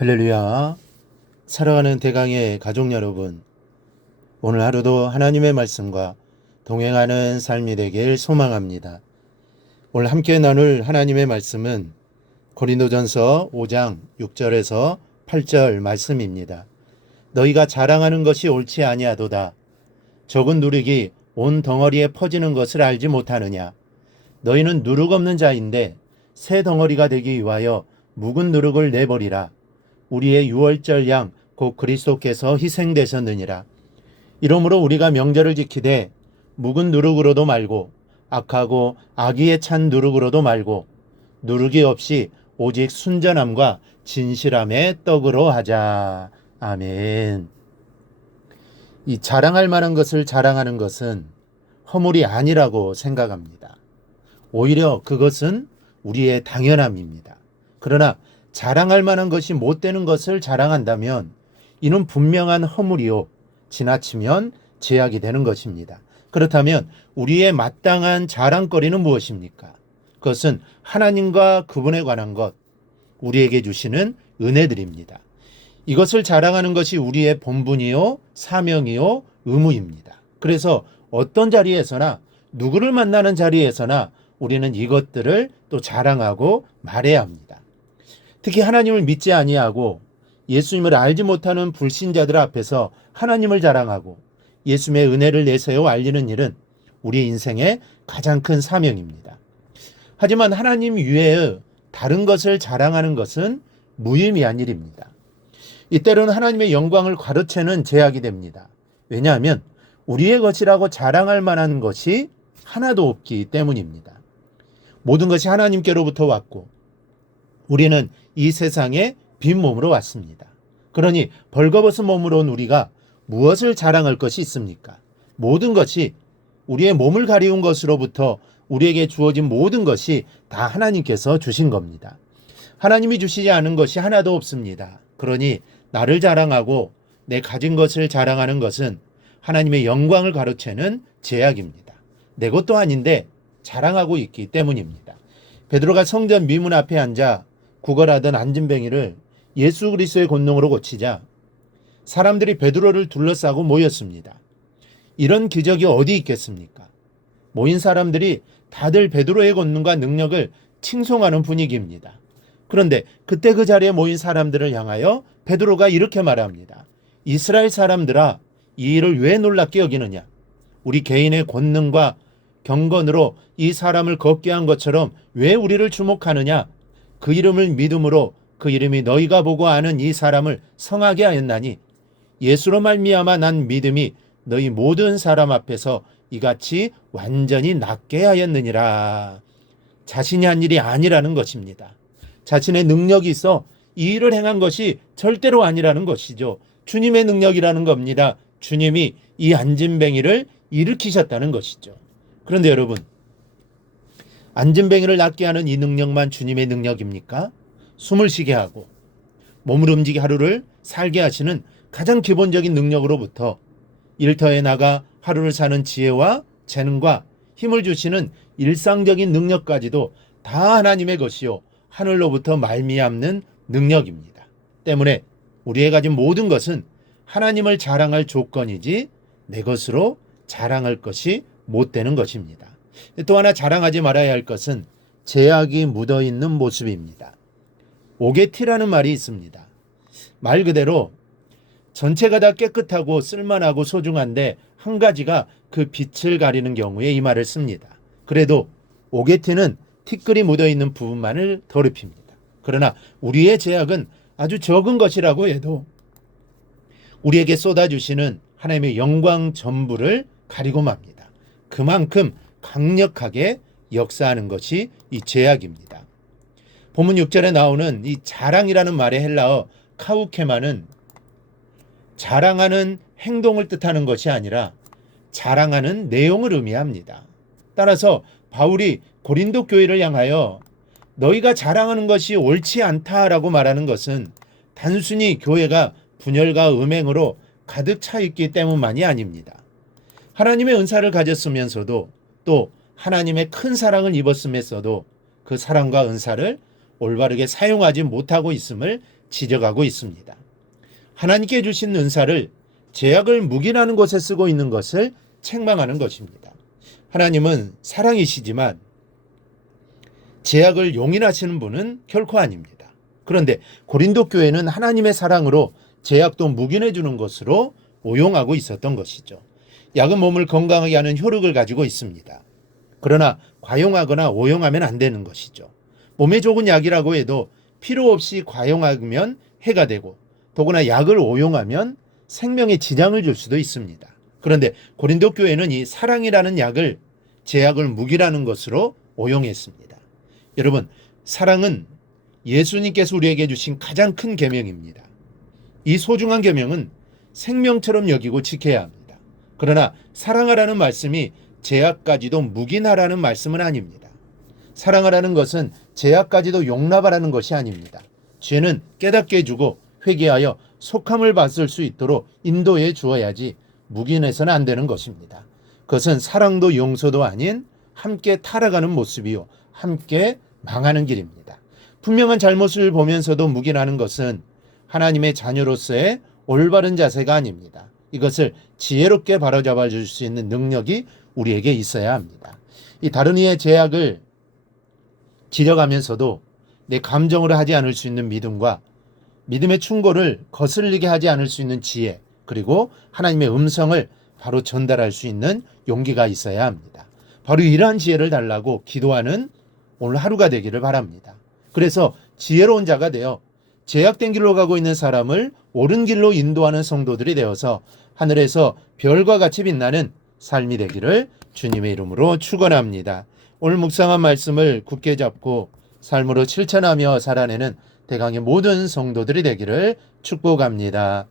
할렐루야. 살아가는 대강의 가족 여러분, 오늘 하루도 하나님의 말씀과 동행하는 삶이 되길 소망합니다. 오늘 함께 나눌 하나님의 말씀은 고린도전서 5장 6절에서 8절 말씀입니다. 너희가 자랑하는 것이 옳지 아니하도다. 적은 누룩이 온 덩어리에 퍼지는 것을 알지 못하느냐. 너희는 누룩 없는 자인데 새 덩어리가 되기 위하여 묵은 누룩을 내버리라. 우리의 유월절 양 곧 그리스도께서 희생되셨느니라. 이러므로 우리가 명절을 지키되 묵은 누룩으로도 말고 악하고 악의에 찬 누룩으로도 말고 누룩이 없이 오직 순전함과 진실함의 떡으로 하자. 아멘. 이 자랑할 만한 것을 자랑하는 것은 허물이 아니라고 생각합니다. 오히려 그것은 우리의 당연함입니다. 그러나 자랑할 만한 것이 못 되는 것을 자랑한다면 이는 분명한 허물이요 지나치면 제약이 되는 것입니다. 그렇다면 우리의 마땅한 자랑거리는 무엇입니까? 그것은 하나님과 그분에 관한 것, 우리에게 주시는 은혜들입니다. 이것을 자랑하는 것이 우리의 본분이요 사명이요 의무입니다. 그래서 어떤 자리에서나 누구를 만나는 자리에서나 우리는 이것들을 또 자랑하고 말해야 합니다. 특히 하나님을 믿지 아니하고 예수님을 알지 못하는 불신자들 앞에서 하나님을 자랑하고 예수님의 은혜를 내세워 알리는 일은 우리 인생의 가장 큰 사명입니다. 하지만 하나님 외에 다른 것을 자랑하는 것은 무의미한 일입니다. 이때로는 하나님의 영광을 가로채는 제약이 됩니다. 왜냐하면 우리의 것이라고 자랑할 만한 것이 하나도 없기 때문입니다. 모든 것이 하나님께로부터 왔고 우리는 이 세상에 빈몸으로 왔습니다. 그러니 벌거벗은 몸으로 온 우리가 무엇을 자랑할 것이 있습니까? 모든 것이 우리의 몸을 가리운 것으로부터 우리에게 주어진 모든 것이 다 하나님께서 주신 겁니다. 하나님이 주시지 않은 것이 하나도 없습니다. 그러니 나를 자랑하고 내 가진 것을 자랑하는 것은 하나님의 영광을 가로채는 제약입니다. 내 것도 아닌데 자랑하고 있기 때문입니다. 베드로가 성전 미문 앞에 앉아 구걸하던 안진뱅이를 예수 그리스도의 권능으로 고치자 사람들이 베드로를 둘러싸고 모였습니다. 이런 기적이 어디 있겠습니까? 모인 사람들이 다들 베드로의 권능과 능력을 칭송하는 분위기입니다. 그런데 그때 그 자리에 모인 사람들을 향하여 베드로가 이렇게 말합니다. 이스라엘 사람들아, 이 일을 왜 놀랍게 여기느냐? 우리 개인의 권능과 경건으로 이 사람을 걷게 한 것처럼 왜 우리를 주목하느냐? 그 이름을 믿음으로 그 이름이 너희가 보고 아는 이 사람을 성하게 하였나니 예수로 말미암아 난 믿음이 너희 모든 사람 앞에서 이같이 완전히 낫게 하였느니라. 자신이 한 일이 아니라는 것입니다. 자신의 능력이 있어 이 일을 행한 것이 절대로 아니라는 것이죠. 주님의 능력이라는 겁니다. 주님이 이 안진뱅이를 일으키셨다는 것이죠. 그런데 여러분, 안진뱅이를 낫게 하는 이 능력만 주님의 능력입니까? 숨을 쉬게 하고 몸을 움직이게 하루를 살게 하시는 가장 기본적인 능력으로부터 일터에 나가 하루를 사는 지혜와 재능과 힘을 주시는 일상적인 능력까지도 다 하나님의 것이요 하늘로부터 말미암는 능력입니다. 때문에 우리의 가진 모든 것은 하나님을 자랑할 조건이지 내 것으로 자랑할 것이 못 되는 것입니다. 또 하나 자랑하지 말아야 할 것은 제약이 묻어있는 모습입니다. 오게티라는 말이 있습니다. 말 그대로 전체가 다 깨끗하고 쓸만하고 소중한데 한 가지가 그 빛을 가리는 경우에 이 말을 씁니다. 그래도 오게티는 티끌이 묻어있는 부분만을 더럽힙니다. 그러나 우리의 제약은 아주 적은 것이라고 해도 우리에게 쏟아주시는 하나님의 영광 전부를 가리고 맙니다. 그만큼 강력하게 역사하는 것이 이 제약입니다. 본문 6절에 나오는 이 자랑이라는 말의 헬라어 카우케마는 자랑하는 행동을 뜻하는 것이 아니라 자랑하는 내용을 의미합니다. 따라서 바울이 고린도 교회를 향하여 너희가 자랑하는 것이 옳지 않다라고 말하는 것은 단순히 교회가 분열과 음행으로 가득 차 있기 때문만이 아닙니다. 하나님의 은사를 가졌으면서도 또 하나님의 큰 사랑을 입었음에서도 그 사랑과 은사를 올바르게 사용하지 못하고 있음을 지적하고 있습니다. 하나님께 주신 은사를 제약을 묵인하는 곳에 쓰고 있는 것을 책망하는 것입니다. 하나님은 사랑이시지만 제약을 용인하시는 분은 결코 아닙니다. 그런데 고린도 교회는 하나님의 사랑으로 제약도 묵인해 주는 것으로 오용하고 있었던 것이죠. 약은 몸을 건강하게 하는 효력을 가지고 있습니다. 그러나 과용하거나 오용하면 안 되는 것이죠. 몸에 좋은 약이라고 해도 필요 없이 과용하면 해가 되고 더구나 약을 오용하면 생명에 지장을 줄 수도 있습니다. 그런데 고린도 교회는 이 사랑이라는 약을 제약을 묵이라는 것으로 오용했습니다. 여러분, 사랑은 예수님께서 우리에게 주신 가장 큰 계명입니다. 이 소중한 계명은 생명처럼 여기고 지켜야 합니다. 그러나 사랑하라는 말씀이 제약까지도 묵인하라는 말씀은 아닙니다. 사랑하라는 것은 제약까지도 용납하라는 것이 아닙니다. 죄는 깨닫게 해주고 회개하여 속함을 받을 수 있도록 인도해 주어야지 묵인해서는 안 되는 것입니다. 그것은 사랑도 용서도 아닌 함께 타락하는 모습이요, 함께 망하는 길입니다. 분명한 잘못을 보면서도 묵인하는 것은 하나님의 자녀로서의 올바른 자세가 아닙니다. 이것을 지혜롭게 바로잡아 줄 수 있는 능력이 우리에게 있어야 합니다. 이 다른 이의 제약을 지적하면서도 내 감정으로 하지 않을 수 있는 믿음과 믿음의 충고를 거슬리게 하지 않을 수 있는 지혜, 그리고 하나님의 음성을 바로 전달할 수 있는 용기가 있어야 합니다. 바로 이러한 지혜를 달라고 기도하는 오늘 하루가 되기를 바랍니다. 그래서 지혜로운 자가 되어 제약된 길로 가고 있는 사람을 옳은 길로 인도하는 성도들이 되어서 하늘에서 별과 같이 빛나는 삶이 되기를 주님의 이름으로 축원합니다. 오늘 묵상한 말씀을 굳게 잡고 삶으로 실천하며 살아내는 대강의 모든 성도들이 되기를 축복합니다.